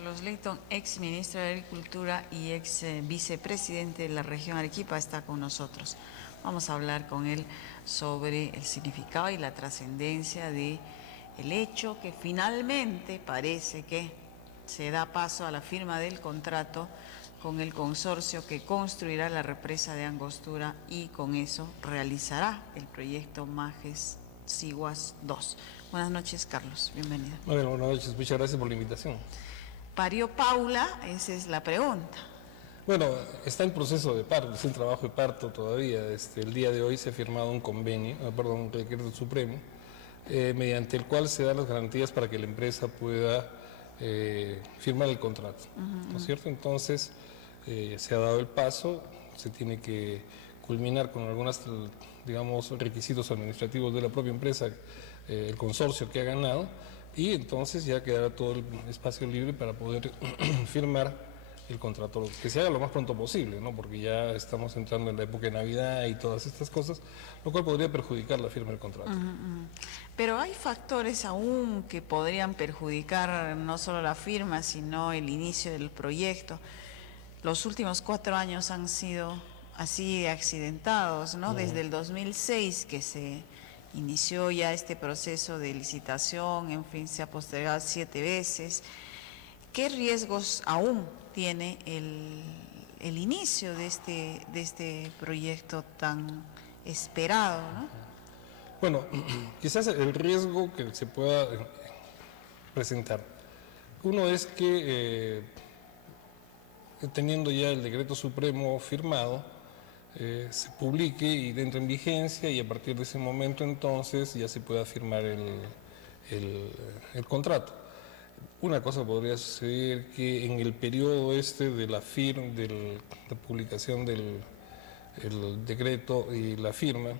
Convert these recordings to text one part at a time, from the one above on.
Carlos Leighton, ex ministro de Agricultura y ex vicepresidente de la región Arequipa, está con nosotros. Vamos a hablar con él sobre el significado y la trascendencia de el hecho que finalmente parece que se da paso a la firma del contrato con el consorcio que construirá la represa de Angostura y con eso realizará el proyecto Majes Siguas 2. Buenas noches, Carlos. Bienvenido. Bueno, buenas noches. Muchas gracias por la invitación. ¿Parió Paula? Esa es la pregunta. Bueno, está en proceso de parto, es un trabajo de parto todavía. El día de hoy se ha firmado un decreto supremo, mediante el cual se dan las garantías para que la empresa pueda firmar el contrato, ¿no es cierto? Entonces, se ha dado el paso, se tiene que culminar con algunos, digamos, requisitos administrativos de la propia empresa, el consorcio que ha ganado, y entonces ya quedará todo el espacio libre para poder firmar el contrato, que se haga lo más pronto posible, ¿no? Porque ya estamos entrando en la época de Navidad y todas estas cosas, lo cual podría perjudicar la firma del contrato. Pero hay factores aún que podrían perjudicar no solo la firma, sino el inicio del proyecto. Los últimos 4 años han sido así accidentados, ¿no? Desde el 2006 que se inició ya este proceso de licitación, en fin, se ha postergado 7 veces. ¿Qué riesgos aún tiene el inicio de este proyecto tan esperado, ¿no? Bueno, quizás el riesgo que se pueda presentar. Uno es que teniendo ya el decreto supremo firmado, se publique y entre en vigencia, y a partir de ese momento entonces ya se pueda firmar el contrato. Una cosa podría suceder que en el periodo de la publicación del decreto y la firma,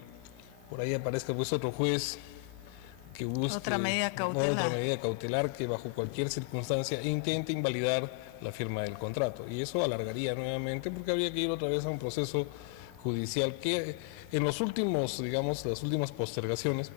por ahí aparezca pues otro juez que busque otra medida cautelar que bajo cualquier circunstancia intente invalidar la firma del contrato, y eso alargaría nuevamente porque habría que ir otra vez a un proceso judicial que en los últimos, digamos, las últimas postergaciones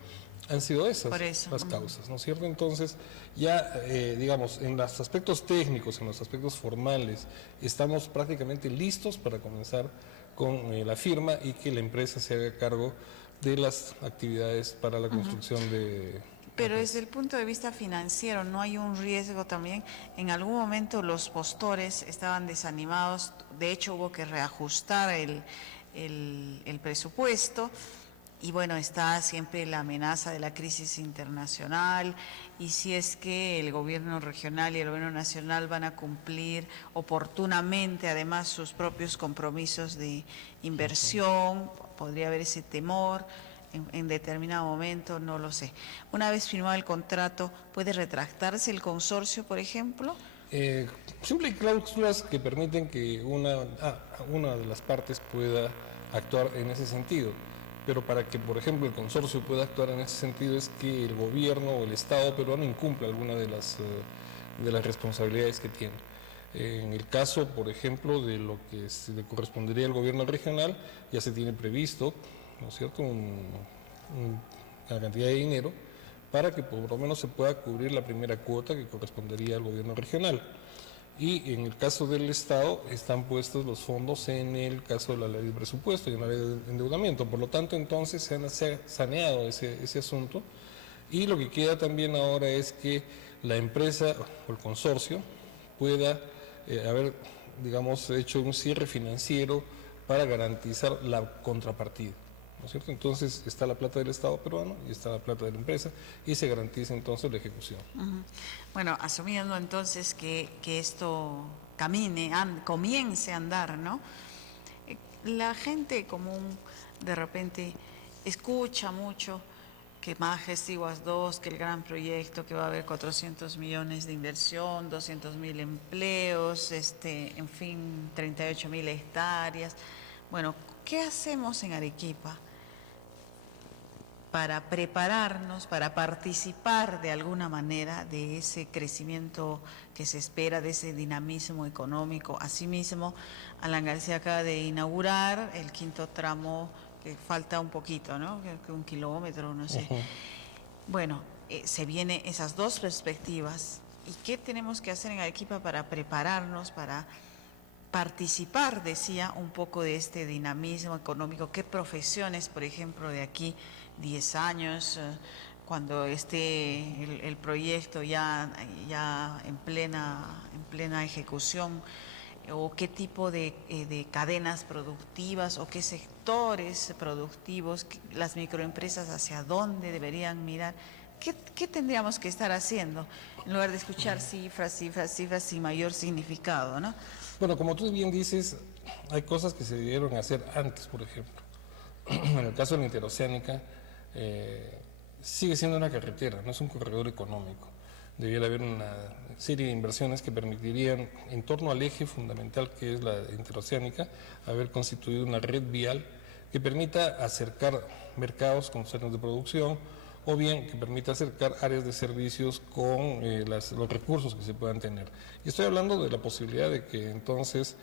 han sido esas las causas, ¿no es cierto? Entonces ya, digamos, en los aspectos técnicos, en los aspectos formales, estamos prácticamente listos para comenzar con la firma y que la empresa se haga cargo de las actividades para la construcción de... Pero desde el punto de vista financiero, ¿no hay un riesgo también? En algún momento los postores estaban desanimados, de hecho hubo que reajustar el presupuesto, y bueno, está siempre la amenaza de la crisis internacional, y si es que el gobierno regional y el gobierno nacional van a cumplir oportunamente además sus propios compromisos de inversión, podría haber ese temor en determinado momento, no lo sé. Una vez firmado el contrato, ¿puede retractarse el consorcio, por ejemplo? Siempre hay cláusulas que permiten que una de las partes pueda actuar en ese sentido, pero para que, por ejemplo, el consorcio pueda actuar en ese sentido es que el gobierno o el Estado peruano incumpla alguna de las responsabilidades que tiene. En el caso, por ejemplo, de lo que se le correspondería al gobierno regional, ya se tiene previsto, ¿no es cierto?, una cantidad de dinero para que por lo menos se pueda cubrir la primera cuota que correspondería al gobierno regional. Y en el caso del Estado están puestos los fondos en el caso de la ley de presupuesto y en la ley de endeudamiento. Por lo tanto, entonces se ha saneado ese asunto, y lo que queda también ahora es que la empresa o el consorcio pueda haber, digamos, hecho un cierre financiero para garantizar la contrapartida, ¿no es cierto? Entonces está la plata del Estado peruano y está la plata de la empresa, y se garantiza entonces la ejecución. Bueno, asumiendo entonces que esto comience a andar, ¿no? La gente común de repente escucha mucho que Majes Siguas 2, que el gran proyecto, que va a haber 400 millones de inversión, 200.000 empleos, en fin, 38.000 hectáreas. Bueno, ¿qué hacemos en Arequipa para prepararnos, para participar de alguna manera de ese crecimiento que se espera, de ese dinamismo económico? Asimismo, Alan García acaba de inaugurar el 5.º tramo, que falta un poquito, ¿no? Que 1 kilómetro, no sé. Bueno, se vienen esas dos perspectivas ¿Y qué tenemos que hacer en Arequipa para prepararnos, para participar, decía, un poco de este dinamismo económico? ¿Qué profesiones, por ejemplo, de aquí 10 años, cuando esté el proyecto ya en plena ejecución, o qué tipo de cadenas productivas o qué sectores productivos, las microempresas hacia dónde deberían mirar? ¿Qué tendríamos que estar haciendo en lugar de escuchar cifras, cifras, cifras sin mayor significado, ¿no? Bueno, como tú bien dices, hay cosas que se debieron hacer antes, por ejemplo. En el caso de la interoceánica, sigue siendo una carretera, no es un corredor económico. Debiera haber una serie de inversiones que permitirían, en torno al eje fundamental que es la interoceánica, haber constituido una red vial que permita acercar mercados con centros de producción, o bien que permita acercar áreas de servicios con los recursos que se puedan tener. Y estoy hablando de la posibilidad de que entonces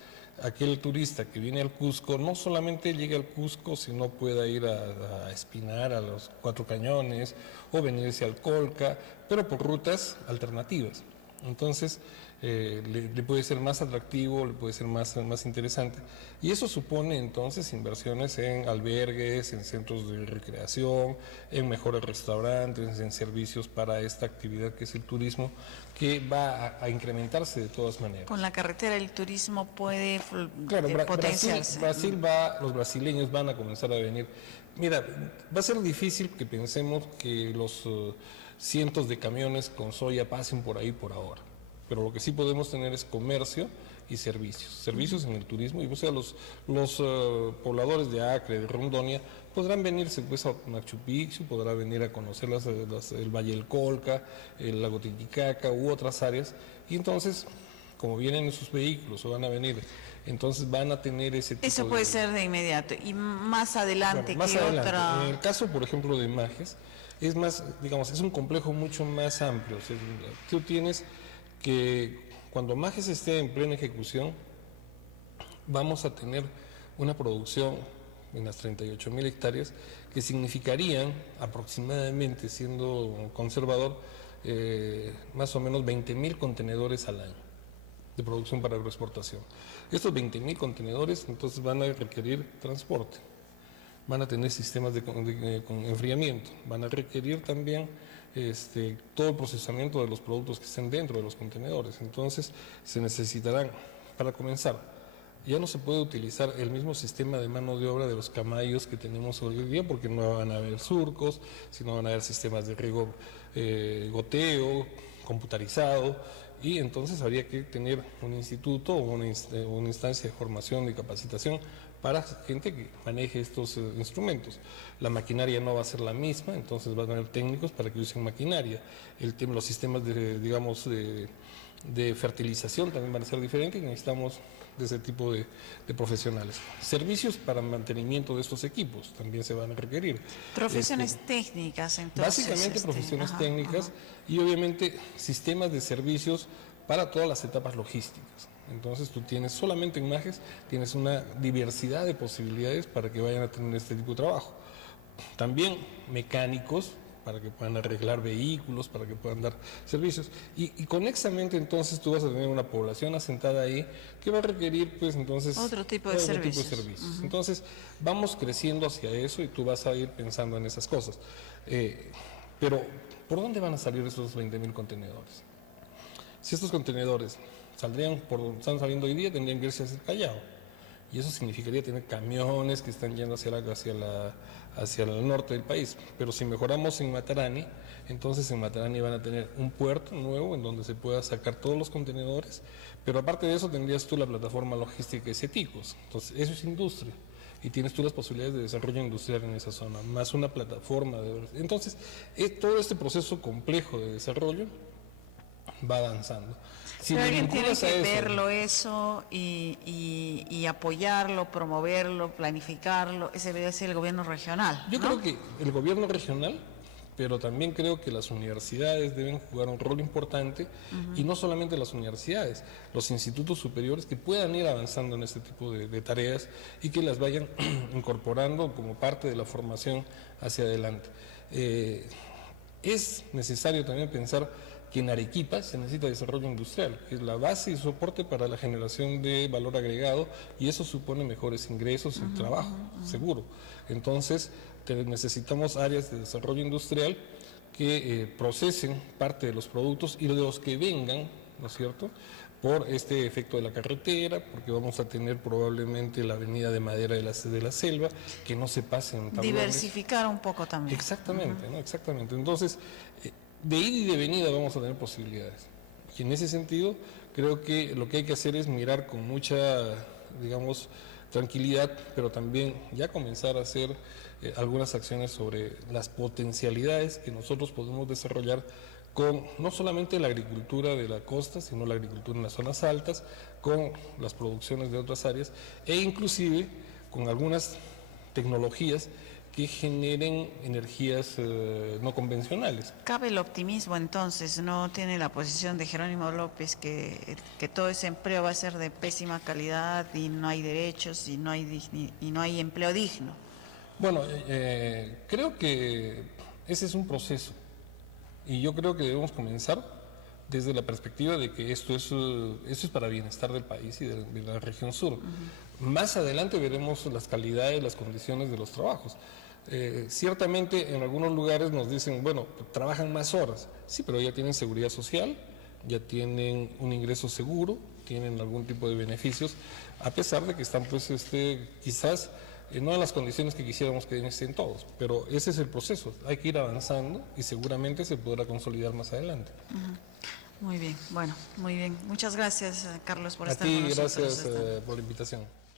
aquel turista que viene al Cusco no solamente llegue al Cusco, sino pueda ir a Espinar, a los Cuatro Cañones, o venirse al Colca, pero por rutas alternativas. Entonces, le puede ser más atractivo, le puede ser más interesante, y eso supone entonces inversiones en albergues, en centros de recreación, en mejores restaurantes, en servicios para esta actividad que es el turismo, que va a incrementarse de todas maneras. Con la carretera el turismo puede claro, potenciarse. Los brasileños van a comenzar a venir. Mira, va a ser difícil que pensemos que los cientos de camiones con soya pasen por ahí por ahora, pero lo que sí podemos tener es comercio y servicios en el turismo, y o sea, los pobladores de Acre, de Rondonia, podrán venirse pues a Machu Picchu, podrán venir a conocer el Valle del Colca, el lago Titicaca u otras áreas, y entonces, como vienen en sus vehículos o van a venir, entonces van a tener ese tipo. Eso puede ser de inmediato, y más adelante, bueno, más adelante. otra. En el caso, por ejemplo, de Majes, es más, digamos, es un complejo mucho más amplio. O sea, tú tienes que, cuando Majes esté en plena ejecución, vamos a tener una producción en las 38.000 hectáreas que significarían aproximadamente, siendo conservador, más o menos 20.000 contenedores al año de producción para agroexportación. Estos 20.000 contenedores entonces van a requerir transporte, van a tener sistemas con enfriamiento, van a requerir también todo el procesamiento de los productos que estén dentro de los contenedores. Entonces se necesitarán, para comenzar, ya no se puede utilizar el mismo sistema de mano de obra de los camayos que tenemos hoy en día, porque no van a haber surcos, sino van a haber sistemas de riego, goteo, computarizado, y entonces habría que tener un instituto o una instancia de formación y capacitación para gente que maneje estos instrumentos. La maquinaria no va a ser la misma, entonces van a haber técnicos para que usen maquinaria. Los sistemas de fertilización también van a ser diferentes, y necesitamos de ese tipo de profesionales. Servicios para mantenimiento de estos equipos también se van a requerir. Profesiones técnicas, entonces. Básicamente profesiones técnicas, y obviamente sistemas de servicios para todas las etapas logísticas. Entonces tú tienes solamente en Majes, tienes una diversidad de posibilidades para que vayan a tener este tipo de trabajo. También mecánicos, para que puedan arreglar vehículos, para que puedan dar servicios, y conexamente entonces tú vas a tener una población asentada ahí que va a requerir pues entonces otro tipo de servicios. Entonces vamos creciendo hacia eso, y tú vas a ir pensando en esas cosas. Pero ¿por dónde van a salir esos 20.000 contenedores? Si estos contenedores saldrían por donde están saliendo hoy día, tendrían que irse hacia el Callao, y eso significaría tener camiones que están yendo hacia el norte del país. Pero si mejoramos en Matarani, entonces en Matarani van a tener un puerto nuevo en donde se pueda sacar todos los contenedores, pero aparte de eso tendrías tú la plataforma logística de Ceticos. Entonces eso es industria, y tienes tú las posibilidades de desarrollo industrial en esa zona, más una plataforma. Entonces todo este proceso complejo de desarrollo va avanzando. Si pero alguien tiene que verlo eso y apoyarlo, promoverlo, planificarlo. Ese debe ser el gobierno regional. Yo creo que el gobierno regional, pero también creo que las universidades deben jugar un rol importante, y no solamente las universidades, los institutos superiores que puedan ir avanzando en este tipo de tareas y que las vayan incorporando como parte de la formación hacia adelante. Es necesario también pensar que en Arequipa se necesita desarrollo industrial, que es la base y soporte para la generación de valor agregado, y eso supone mejores ingresos y trabajo, seguro. Entonces, necesitamos áreas de desarrollo industrial que procesen parte de los productos y de los que vengan, ¿no es cierto?, por este efecto de la carretera, porque vamos a tener probablemente la avenida de madera de la selva, que no se pasen tablones. Diversificar un poco también. Exactamente, ¿no? Exactamente. Entonces, de ida y de venida vamos a tener posibilidades. Y en ese sentido, creo que lo que hay que hacer es mirar con mucha, digamos, tranquilidad, pero también ya comenzar a hacer algunas acciones sobre las potencialidades que nosotros podemos desarrollar con no solamente la agricultura de la costa, sino la agricultura en las zonas altas, con las producciones de otras áreas e inclusive con algunas tecnologías que generen energías no convencionales. Cabe el optimismo entonces, no tiene la posición de Jerónimo López que todo ese empleo va a ser de pésima calidad y no hay derechos y no hay empleo digno. Bueno, creo que ese es un proceso. Y yo creo que debemos comenzar desde la perspectiva de que esto es para bienestar del país y de la región sur. Más adelante veremos las calidades, las condiciones de los trabajos. Ciertamente en algunos lugares nos dicen, bueno, trabajan más horas. Sí, pero ya tienen seguridad social, ya tienen un ingreso seguro, tienen algún tipo de beneficios, a pesar de que están pues quizás no en las condiciones que quisiéramos que estén todos, pero ese es el proceso, hay que ir avanzando y seguramente se podrá consolidar más adelante. Muy bien, bueno, muy bien. Muchas gracias, Carlos, por estar con nosotros. A ti, gracias por la invitación.